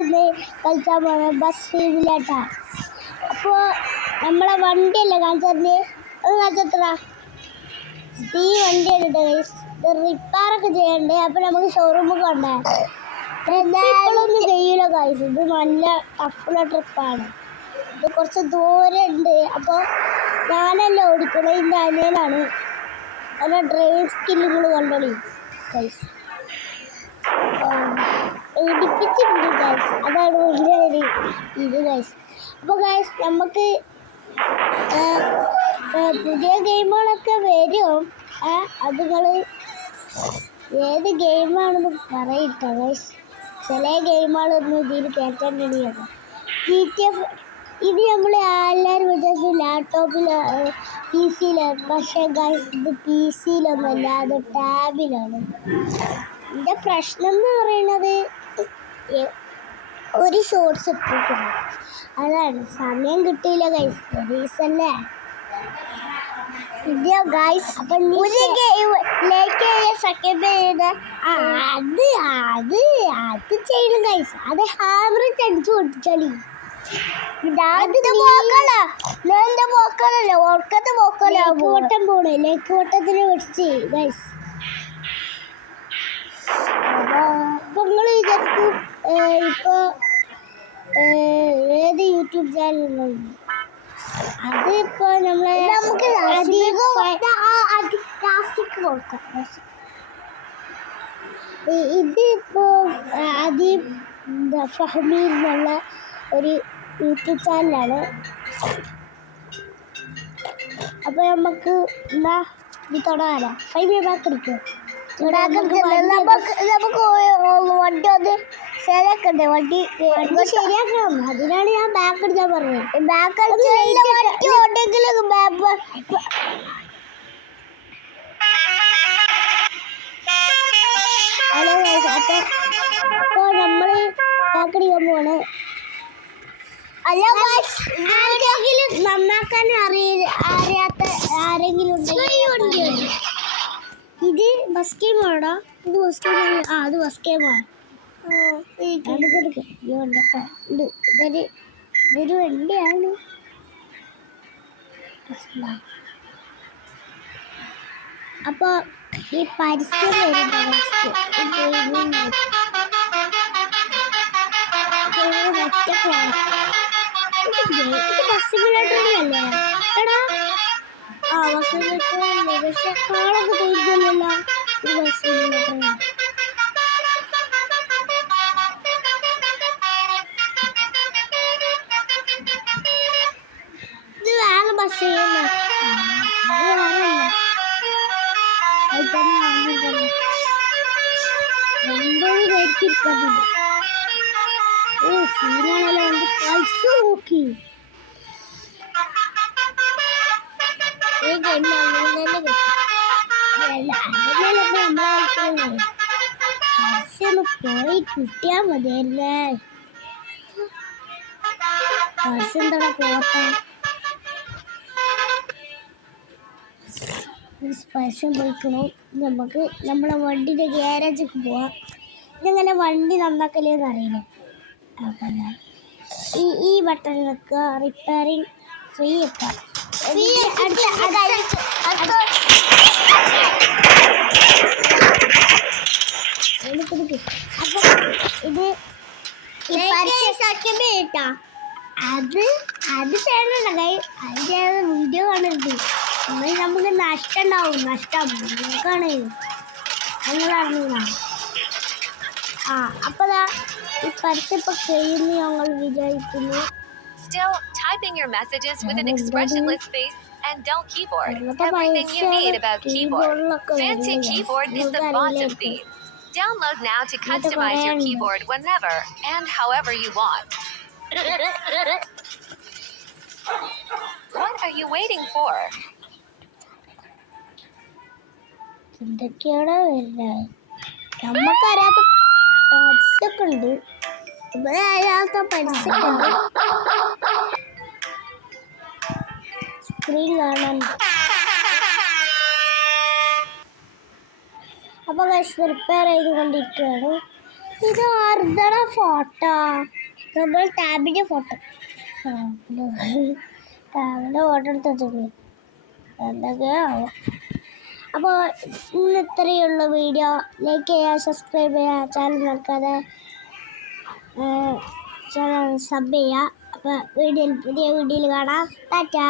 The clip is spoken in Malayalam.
കളിച്ചാൽ പോകുന്നത് ബസ് ഫീൽഡിലാട്ടാ. അപ്പോൾ നമ്മളെ വണ്ടിയല്ലേ കാണിച്ചത്, അത് കാണിച്ചത്ര ഈ വണ്ടിയാണ് ഗൈസ്. ഇത് റിപ്പയറൊക്കെ ചെയ്യണ്ടേ. അപ്പോൾ നമുക്ക് ഷോറൂമിൽ കൊണ്ടേ ഇപ്പോഴൊന്നും ചെയ്യില്ല ഗൈസ്. ഇത് നല്ല ടഫുള്ള ട്രിപ്പാണ്. ഇത് കുറച്ച് ദൂരം ഉണ്ട്. അപ്പോൾ ഞാനല്ല ഓടിക്കണത്, എൻ്റെ അനിയനാണ്. അതിൻ്റെ ഡ്രൈവിംഗ് സ്കില്ലുകൾ കണ്ടോളി ഗൈസ്. ഇടിപ്പിച്ചിട്ടുണ്ട് ഗൈസ്. അതാണ് വലിയ ഒരു ഇത് ഗൈസ്. അപ്പോൾ ഗൈസ് നമുക്ക് പുതിയ ഗെയിമുകളൊക്കെ വരും. അത് നിങ്ങൾ ഏത് ഗെയിമാണെന്ന് പറയിട്ടോ ഗൈസ്. ചില ഗെയിമുകളൊന്നും ഇതിൽ കയറ്റാണ്ടിയാണ്. GTA ഇത് നമ്മൾ എല്ലാവരും വിചാരിച്ചു ലാപ്ടോപ്പിലാണ്, PC-യിലാണ്. പക്ഷേ ഗൈസ് ഇത് PC-യിലൊന്നുമല്ല, അത് ടാബിലാണ്. എൻ്റെ പ്രശ്നം എന്ന് പറയുന്നത് ഒരു ഷോർട്സ് ഇട്ടിട്ടില്ല, അതാണ് സമയം കിട്ടിയില്ല ഗൈസ്. റീസല്ലേ ഇതെയോ ഗൈസ്. അപ്പം സെക്കൻഡ് അത് ചെയ്യണം ഗൈസ്. അത് ഹാമറിട്ട് അടിച്ചു പൊട്ടിച്ചാളി. ഓട്ടം പോണേ ലേക്ക് ഓട്ടത്തിന് പിടിച്ച് ഗൈസ്. അപ്പോൾ നിങ്ങൾ വിചാരിക്കും ഇപ്പോൾ ഏത് യൂട്യൂബ് ചാനലുണ്ട്, അതിപ്പോൾ നമുക്ക് ഇതിപ്പോൾ ആദ്യം ഫഹമി എന്നുള്ള ഒരു യൂട്യൂബ് ചാനലാണ്. അപ്പോൾ നമുക്ക് എന്താ ഇത് തുടങ്ങാനോ 5 ബാക്ക് അടിക്കും. നമുക്ക് വണ്ടി ഒന്ന് ശരിയാക്കണ്ടേ, വണ്ടി ശരിയാക്കണം. അതിനാണ് ഞാൻ ബാക്ക് അടിച്ചാൽ പറഞ്ഞത്. ബാക്ക് ഹലോ അപ്പോൾ നമ്മൾ ബാക്ക് അടിക്കാൻ പോവാണ്. ആരെങ്കിലും നന്നാക്കാൻ അറിയാത്ത ആരെങ്കിലും ഉണ്ടെങ്കിൽ ഇത് ബസ് ഗെയിമാണോ? ഇത് ബസ് ഗെയിം. അത് ബസ് ഗെയിമാണ്. ഇതൊരു വണ്ടിയാണ്. അപ്പോൾ ഈ പരസ്യം ബസ്സിലല്ലേ എടാ. ബസ്സിലല്ലേ, പക്ഷെ കാളൊക്കെ ചോദിച്ചല്ലോ. ഇത് ബസ്സിലല്ലേ, ഇത് വേറെ ബസ് ചെയ്യുന്ന 9 പേർക്ക് ഇരിക്കുന്നുണ്ട്. സീനാണല്ലോ. എൻ്റെ പൈസ നോക്കി പോയി കിട്ടിയാ മതിയല്ലേ. പൈസ എന്താ പോട്ടെ. പൈസ പോയിക്കണോ. നമുക്ക് നമ്മളെ വണ്ടിയുടെ ഗ്യാരേജൊക്കെ പോവാം. ഇതെങ്ങനെ വണ്ടി നന്നാക്കലേന്ന് അറിയില്ല. അപ്പം ഈ ബട്ടൺ വെക്കുക, റിപ്പയറിങ് ഫ്രീ വെക്കുക. അപ്പം ഇത് അത് ചെയ്യണ അതിൻ്റെ വീഡിയോ കാണരുത്. നമുക്ക് നഷ്ടം ഉണ്ടാവും. നഷ്ടം നമുക്കാണ്. ഞങ്ങളറിഞ്ഞ അപ്പോൾ ഈ പരസ്യം ഇപ്പോൾ കഴിയുന്നു ഞങ്ങൾ വിചാരിക്കുന്നു. Still, typing your messages with an expressionless face and dull keyboard. Everything you need about keyboard. Fancy Keyboard is the boss of these. Download now to customize your keyboard whenever and however you want. What are you waiting for? എന്തൊക്കെയാണ് വരുന്നത്? നമുക്കറിയാത്ത പരസ്യമൊക്കെ ഉണ്ട്. ഇവിടെ അറിയാത്ത പരസ്യമൊക്കെ ഉണ്ട്. സ്ക്രീൻ കാണാൻ. അപ്പോൾ റിപ്പയർ ചെയ്തുകൊണ്ടിരിക്കുകയാണ്. ഇത് ആരുടെ ഫോട്ടോ? നമ്മൾ ടാബിൻ്റെ ഫോട്ടോ. ടാബിൻ്റെ ഫോട്ടോ എടുത്ത് വെച്ചോളൂ. എന്തൊക്കെയോ ആവും. അപ്പോൾ ഇന്ന് ഇത്രയുള്ള വീഡിയോ. ലൈക്ക് ചെയ്യുക, സബ്സ്ക്രൈബ് ചെയ്യുക, ചാനൽ മറക്കാതെ ചാനൽ സബ് ചെയ്യുക. അപ്പോൾ പുതിയ വീഡിയോയിൽ കാണാം. ടാറ്റാ.